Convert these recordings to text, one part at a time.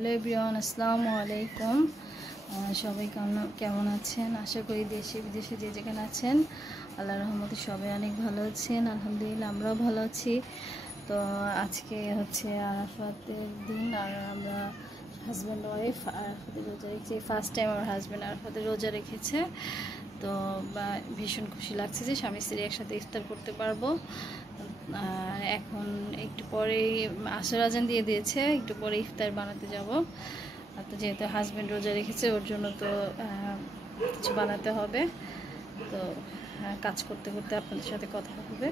Hello everyone, আসসালামু আলাইকুম। সবাই কেমন আছেন? আশা করি দেশে বিদেশে যে যেখানে আছেন আল্লাহর রহমতে সবাই অনেক ভালো আছেন। আলহামদুলিল্লাহ আমরাও ভালো আছি। তো আজকে হচ্ছে আরাফাতের দিন, আর আমরা হাজব্যান্ড ওয়াইফ আরাফাতের রোজা রেখেছি। ফার্স্ট টাইম আমার হাজব্যান্ড আরাফাতের রোজা রেখেছে। তো ভীষণ খুশি লাগছে যে স্বামী স্ত্রী একসাথে ইফতার করতে পারবো। আর এখন একটু পরেই আসর আজান দিয়ে দিয়েছে, একটু পরে ইফতার বানাতে যাব। তো যেহেতু হাজব্যান্ড রোজা রেখেছে ওর জন্য তো কিছু বানাতে হবে। তো কাজ করতে করতে আপনাদের সাথে কথা হবে।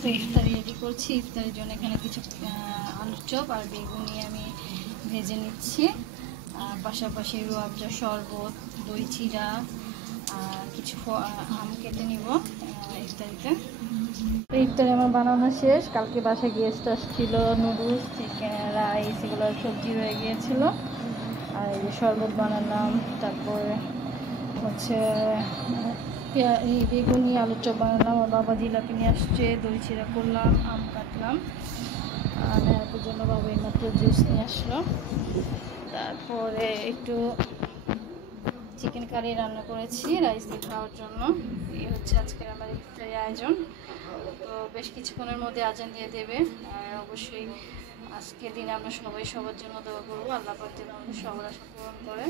তো ইফতারি রেডি করছি। ইফতারের জন্য এখানে কিছু আলুর চপ আর বেগুনি আমি ভেজে নিচ্ছি। পাশাপাশি রুয়াবজা শরবত, দই চিড়া আর কিছু আম কেটে নিব ইফতারিতে। ইফতারি আমার বানানো শেষ। কালকে বাসায় গেস্ট আসছিল, নুডলস, চিকেন, রাইস এগুলো সবজি রয়ে গিয়েছিল। আর এই যে শরবত বানালাম, তারপরে হচ্ছে এই বেগুনি আলুর চপ বানালাম। আর বাবা জিলাপি নিয়ে আসছে, দই চিড়া করলাম, আম কাটলাম। আর নেওয়ার জন্য বাবা এইমাত্র জুস নিয়ে আসলো। তারপরে একটু চিকেন কারি রান্না করেছি রাইস দিয়ে খাওয়ার জন্য। এই হচ্ছে আজকের আমার ইফতারি আয়োজন। তো বেশ কিছুক্ষণের মধ্যে আজান দিয়ে দেবে। আর অবশ্যই আজকের দিনে আমরা সবাই সবার জন্য দোয়া করবো, আল্লাহ পাক যেন আমাদের সবার আশা পূরণ করে।